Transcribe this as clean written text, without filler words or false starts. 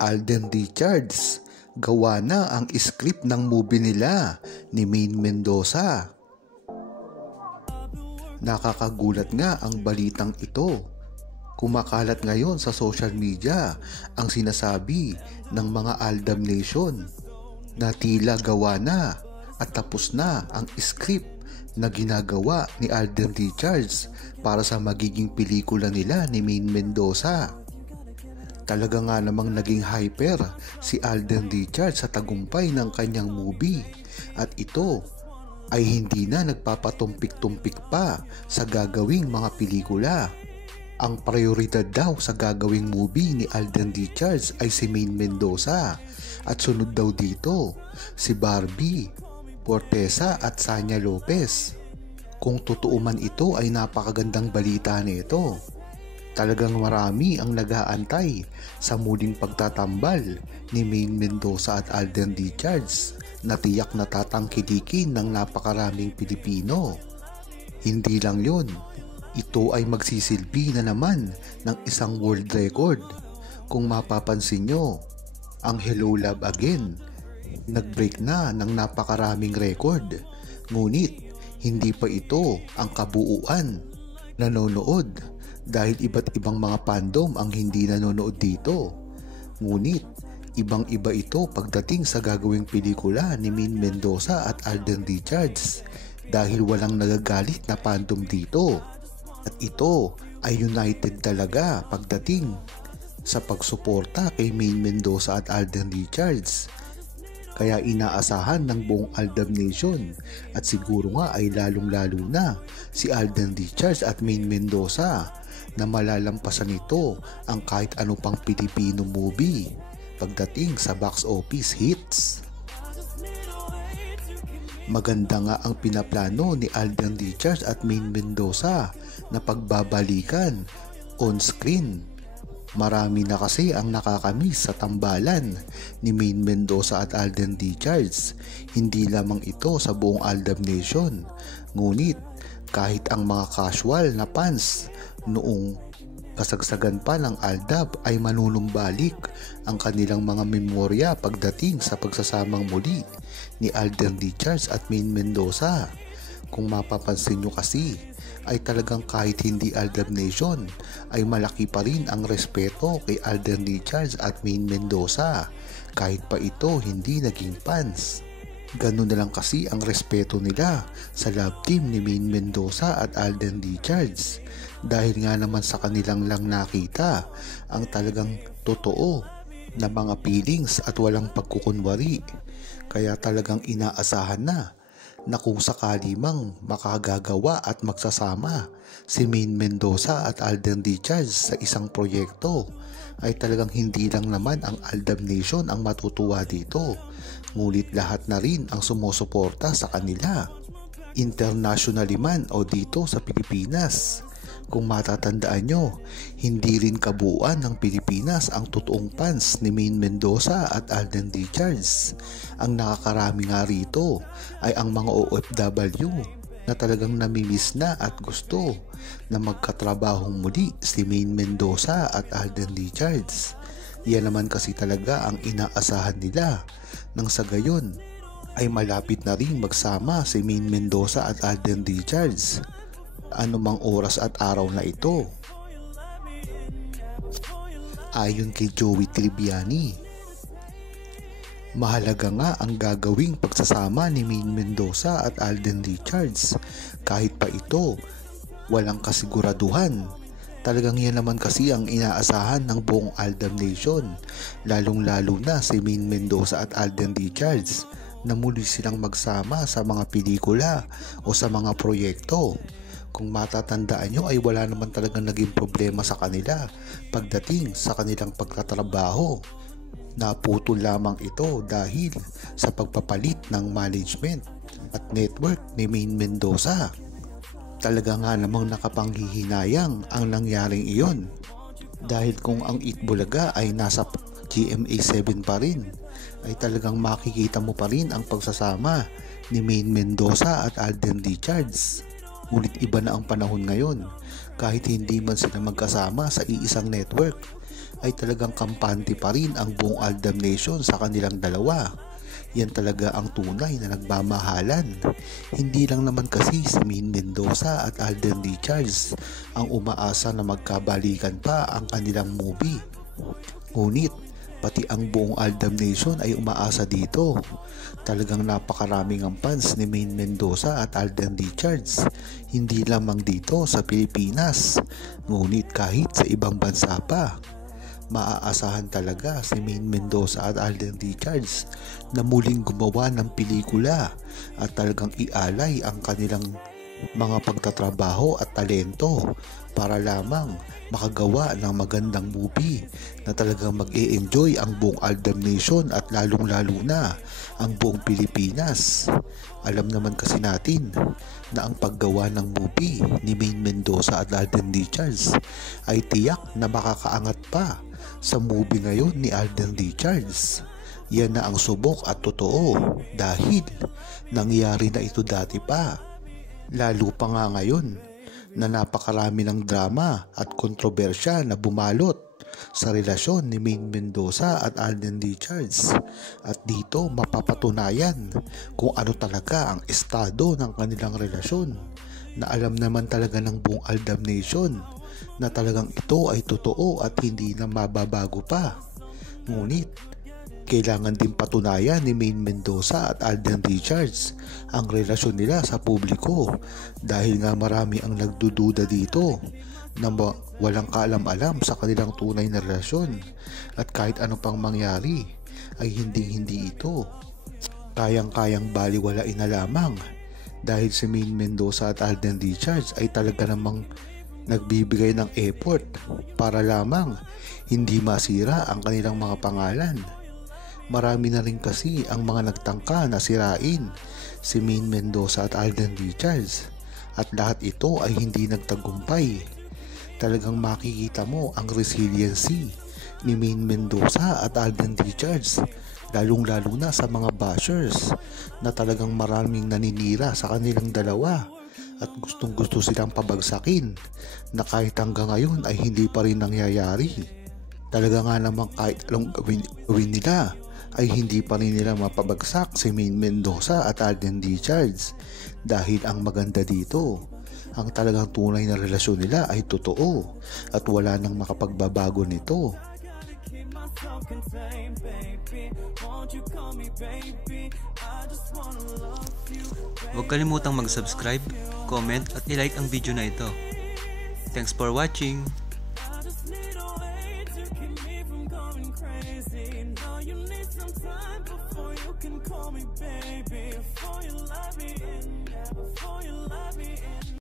Alden Richards, gawa na ang script ng movie nila ni Maine Mendoza. Nakakagulat nga ang balitang ito. Kumakalat ngayon sa social media ang sinasabi ng mga Aldab Nation na tila gawa na at tapos na ang script na ginagawa ni Alden Richards para sa magiging pelikula nila ni Maine Mendoza. Talaga nga namang naging hyper si Alden Richards sa tagumpay ng kanyang movie at ito ay hindi na nagpapatumpik-tumpik pa sa gagawing mga pelikula. Ang prioridad daw sa gagawing movie ni Alden Richards ay si Maine Mendoza at sunod daw dito si Barbie Forteza at Sanya Lopez. Kung totoo man ito ay napakagandang balita nito. Talagang marami ang nag-aantay sa muling pagtatambal ni Maine Mendoza at Alden Richards na tiyak na tatangkilikin ng napakaraming Pilipino. Hindi lang yun, ito ay magsisilbi na naman ng isang world record. Kung mapapansin nyo, ang Hello Love Again nag-break na ng napakaraming record. Ngunit hindi pa ito ang kabuuan nanonood dahil iba't ibang mga fandom ang hindi nanonood dito. Ngunit ibang-iba ito pagdating sa gagawing pelikula ni Maine Mendoza at Alden Richards dahil walang nagagalit na fandom dito. At ito ay united talaga pagdating sa pagsuporta kay Maine Mendoza at Alden Richards. Kaya inaasahan ng buong Aldab Nation at siguro nga ay lalong-lalo na si Alden Richards at Maine Mendoza na malalampasan nito ang kahit ano pang Pilipino movie pagdating sa box office hits. Maganda nga ang pinaplano ni Alden Richards at Maine Mendoza na pagbabalikan on screen. Marami na kasi ang nakakamiss sa tambalan ni Maine Mendoza at Alden Richards. Hindi lamang ito sa buong Aldab Nation, ngunit kahit ang mga casual na fans noong kasagsagan pa ng Aldab ay manunumbalik ang kanilang mga memorya pagdating sa pagsasamang muli ni Alden Richards at Maine Mendoza. Kung mapapansin nyo kasi ay talagang kahit hindi Aldab Nation ay malaki pa rin ang respeto kay Alden Richards at Maine Mendoza kahit pa ito hindi naging fans. Ganun na lang kasi ang respeto nila sa love team ni Maine Mendoza at Alden Richards dahil nga naman sa kanilang lang nakita ang talagang totoo na mga feelings at walang pagkukunwari. Kaya talagang inaasahan na kung sakali mang makagagawa at magsasama si Maine Mendoza at Alden Richards sa isang proyekto ay talagang hindi lang naman ang Aldab Nation ang matutuwa dito, ngunit lahat na rin ang sumusuporta sa kanila, internationally man o dito sa Pilipinas. Kung matatandaan nyo, hindi rin kabuuan ng Pilipinas ang totoong fans ni Maine Mendoza at Alden Richards. Ang nakakarami nga rito ay ang mga OFW na talagang namimiss na at gusto na magkatrabahong muli si Maine Mendoza at Alden Richards. Yan naman kasi talaga ang inaasahan nila nang sa gayon ay malapit na rin magsama si Maine Mendoza at Alden Richards anumang oras at araw na ito. Ayon kay Joey Triviani, mahalaga nga ang gagawing pagsasama ni Maine Mendoza at Alden Richards kahit pa ito walang kasiguraduhan. Talagang yan naman kasi ang inaasahan ng buong Aldab Nation, lalong-lalo na si Maine Mendoza at Alden Richards na muli silang magsama sa mga pelikula o sa mga proyekto. Kung matatandaan nyo ay wala naman talagang naging problema sa kanila pagdating sa kanilang pagtatrabaho. Naputol lamang ito dahil sa pagpapalit ng management at network ni Maine Mendoza. Talaga nga namang nakapanghihinayang ang nangyaring iyon dahil kung ang Itbulaga ay nasa GMA7 pa rin ay talagang makikita mo pa rin ang pagsasama ni Maine Mendoza at Alden Richards. Ngunit iba na ang panahon ngayon, kahit hindi man sila magkasama sa iisang network ay talagang kampante pa rin ang buong Aldab Nation sa kanilang dalawa. Yan talaga ang tunay na nagmamahalan. Hindi lang naman kasi si Maine Mendoza at Alden Richards ang umaasa na magkabalikan pa ang kanilang movie. Ngunit pati ang buong Aldab Nation ay umaasa dito. Talagang napakaraming ang fans ni Maine Mendoza at Alden Richards, hindi lamang dito sa Pilipinas, ngunit kahit sa ibang bansa pa. Maaasahan talaga si Maine Mendoza at Alden Richards na muling gumawa ng pelikula at talagang ialay ang kanilang mga pagtatrabaho at talento para lamang makagawa ng magandang movie na talagang mag-e-enjoy ang buong Aldab Nation at lalong-lalo na ang buong Pilipinas. Alam naman kasi natin na ang paggawa ng movie ni Maine Mendoza at Alden Richards ay tiyak na makakaangat pa sa movie ngayon ni Alden Richards. Yan na ang subok at totoo dahil nangyari na ito dati pa. Lalo pa nga ngayon na napakarami ng drama at kontrobersya na bumalot sa relasyon ni Maine Mendoza at Alden Richards. At dito mapapatunayan kung ano talaga ang estado ng kanilang relasyon na alam naman talaga ng buong Aldab Nation na talagang ito ay totoo at hindi na mababago pa. Ngunit kailangan din patunayan ni Maine Mendoza at Alden Richards ang relasyon nila sa publiko dahil nga marami ang nagdududa dito na walang kaalam-alam sa kanilang tunay na relasyon at kahit ano pang mangyari ay hindi ito kayang-kayang baliwalain na lamang dahil si Maine Mendoza at Alden Richards ay talaga namang nagbibigay ng effort para lamang hindi masira ang kanilang mga pangalan. Marami na rin kasi ang mga nagtangka na sirain si Maine Mendoza at Alden Richards at lahat ito ay hindi nagtagumpay. Talagang makikita mo ang resiliency ni Maine Mendoza at Alden Richards lalong-lalo na sa mga bashers na talagang maraming naninira sa kanilang dalawa at gustong-gusto silang pabagsakin na kahit hanggang ngayon ay hindi pa rin nangyayari. Talaga nga naman kahit anong gawin nila ay hindi pa rin nila mapabagsak si Maine Mendoza at Alden Richards dahil ang maganda dito, ang talagang tunay na relasyon nila ay totoo at wala nang makapagbabago nito. Huwag kalimutang mag-subscribe, comment at i-like ang video na ito. Thanks for watching! Call me baby, before you love me in, yeah, before you love me in.